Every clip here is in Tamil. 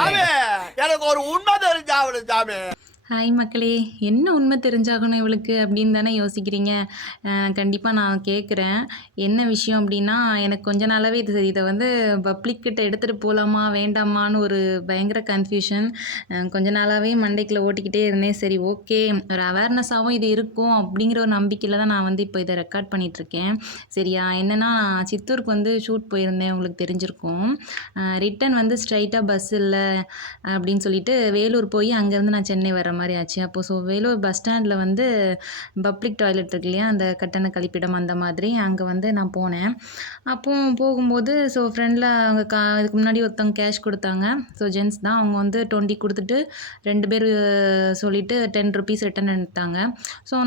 நானு. எனக்கு ஒரு உண்மை தெரிஞ்சாவணும் சாமி. ஹாய் மக்களே, என்ன உண்மை தெரிஞ்சாகணும் இவளுக்கு அப்படின்னு தானே யோசிக்கிறீங்க. கண்டிப்பாக நான் கேட்குறேன். என்ன விஷயம் அப்படின்னா, எனக்கு கொஞ்ச நாளாகவே இதை வந்து பப்ளிக்கிட்ட எடுத்துகிட்டு போகலாமா வேண்டாமான்னு ஒரு பயங்கர கன்ஃபியூஷன். கொஞ்ச நாளாகவே மண்டைக்குள்ளே ஓட்டிக்கிட்டே இருந்தேன். சரி, ஓகே, ஒரு அவேர்னஸாகவும் இது இருக்கும் அப்படிங்கிற ஒரு நம்பிக்கையில் தான் நான் வந்து இப்போ இதை ரெக்கார்ட் பண்ணிகிட்ருக்கேன். சரியா, என்னென்னா சித்தூருக்கு வந்து ஷூட் போயிருந்தேன், உங்களுக்கு தெரிஞ்சிருக்கும். ரிட்டன் வந்து ஸ்ட்ரைட்டாக பஸ் இல்லை அப்படின்னு சொல்லிட்டு வேலூர் போய் அங்கேருந்து நான் சென்னை வர மாதிரி ஆச்சு. அப்போது வேலூர் பஸ் ஸ்டாண்டில் வந்து பப்ளிக் டாய்லெட் இருக்கு இல்லையா, அந்த கட்டண கழிப்பிடம் அந்த மாதிரி, அங்கே வந்து நான் போனேன். அப்போது போகும்போது ஃப்ரெண்டில் அவங்க இதுக்கு முன்னாடி ஒருத்தவங்க கேஷ் கொடுத்தாங்க. ஜென்ஸ் தான். அவங்க வந்து 20 கொடுத்துட்டு 2 பேர் சொல்லிவிட்டு 10 ருபீஸ் ரிட்டன் எடுத்தாங்க.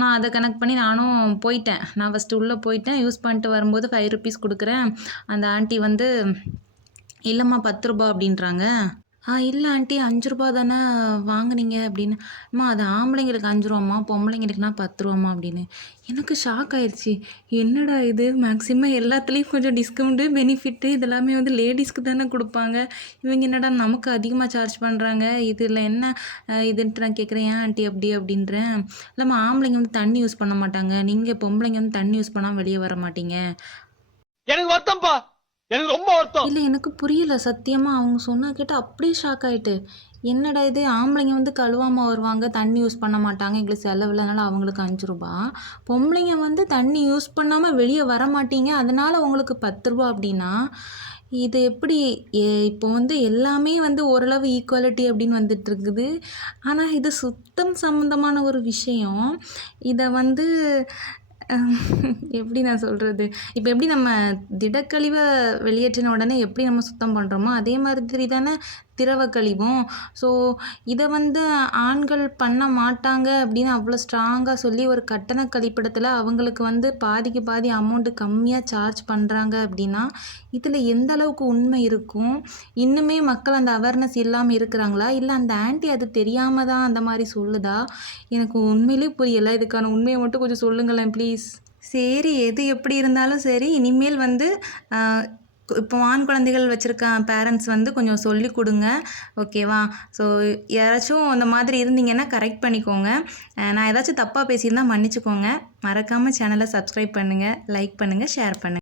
நான் அதை கனெக்ட் பண்ணி நானும் போயிட்டேன். நான் ஃபஸ்ட்டு உள்ளே போயிட்டேன். யூஸ் பண்ணிட்டு வரும்போது 5 ருபீஸ் கொடுக்குறேன். அந்த ஆண்டி வந்து இல்லைம்மா 10 ரூபா அப்படின்றாங்க. இல்லை ஆண்டி 5 ரூபா தானே வாங்குனீங்க அப்படின்னு. அம்மா அது ஆம்பளைங்களுக்கு 5 ரூபாம்மா, பொம்பளைங்களுக்குனா 10 ரூபாம்மா அப்படின்னு. எனக்கு ஷாக் ஆயிடுச்சு. என்னடா இது, மேக்ஸிமம் எல்லாத்துலேயும் கொஞ்சம் டிஸ்கவுண்ட்டு பெனிஃபிட்டு இதெல்லாமே வந்து லேடிஸ்க்கு தானே கொடுப்பாங்க. இவங்க என்னடா நமக்கு அதிகமாக சார்ஜ் பண்ணுறாங்க, இதில் என்ன இதுன்ட்டு நான் கேட்குறேன். ஏன் ஆண்டி அப்படி அப்படின்றேன். இல்லைம்மா ஆம்பளைங்க வந்து தண்ணி யூஸ் பண்ண மாட்டாங்க, நீங்கள் பொம்பளைங்க வந்து தண்ணி யூஸ் பண்ணாமல் வெளியே வர மாட்டீங்க. எனக்கு வருத்தம்ப்பா, எனக்கு ரொம்ப வருத்தம். இல்லை, எனக்கு புரியல சத்தியமாக. அவங்க சொன்னா கேட்டு அப்படியே ஷாக் ஆகிட்டு, என்னடா இது, ஆம்பளைங்க வந்து கழுவாமல் வருவாங்க, தண்ணி யூஸ் பண்ண மாட்டாங்க, எங்களுக்கு செலவு இல்லைனால அவங்களுக்கு 5 ரூபா, பொம்பளைங்க வந்து தண்ணி யூஸ் பண்ணாமல் வெளியே வர மாட்டீங்க அதனால் உங்களுக்கு 10 ரூபா அப்படின்னா இது எப்படி? இப்போ வந்து எல்லாமே வந்து ஓரளவு ஈக்குவாலிட்டி அப்படின்னு வந்துட்டுருக்குது. ஆனால் இது சுத்தம் சம்மந்தமான ஒரு விஷயம். இதை வந்து எப்படி நான் சொல்கிறது? இப்போ எப்படி நம்ம திடக்கழிவை வெளியேற்றின உடனே எப்படி நம்ம சுத்தம் பண்ணுறோமோ அதே மாதிரி தானே திரவ கழிவும். இதை வந்து ஆண்கள் பண்ண மாட்டாங்க அப்படின்னு அவ்வளோ ஸ்ட்ராங்காக சொல்லி ஒரு கட்டண கழிப்பிடத்தில் அவங்களுக்கு வந்து பாதிக்கு பாதி அமௌண்ட்டு கம்மியாக சார்ஜ் பண்ணுறாங்க அப்படின்னா இதில் எந்த அளவுக்கு உண்மை இருக்கும்? இன்னுமே மக்கள் அந்த அவேர்னஸ் இல்லாமல் இருக்கிறாங்களா, இல்லை அந்த ஆண்டி அது தெரியாமல் தான் அந்த மாதிரி சொல்லுதா? எனக்கு உண்மையிலே புரியலை. இதுக்கான உண்மையை மட்டும் கொஞ்சம் சொல்லுங்களேன் ப்ளீஸ். சரி, எது எப்படி இருந்தாலும் சரி, இனிமேல் வந்து இப்போ ஆண் குழந்தைகள் வச்சுருக்க பேரண்ட்ஸ் வந்து கொஞ்சம் சொல்லி கொடுங்க, ஓகேவா? யாராச்சும் அந்த மாதிரி இருந்தீங்கன்னா கரெக்ட் பண்ணிக்கோங்க. நான் ஏதாச்சும் தப்பாக பேசியிருந்தால் மன்னிச்சுக்கோங்க. மறக்காமல் சேனலை சப்ஸ்கிரைப் பண்ணுங்கள், லைக் பண்ணுங்கள், ஷேர் பண்ணுங்கள்.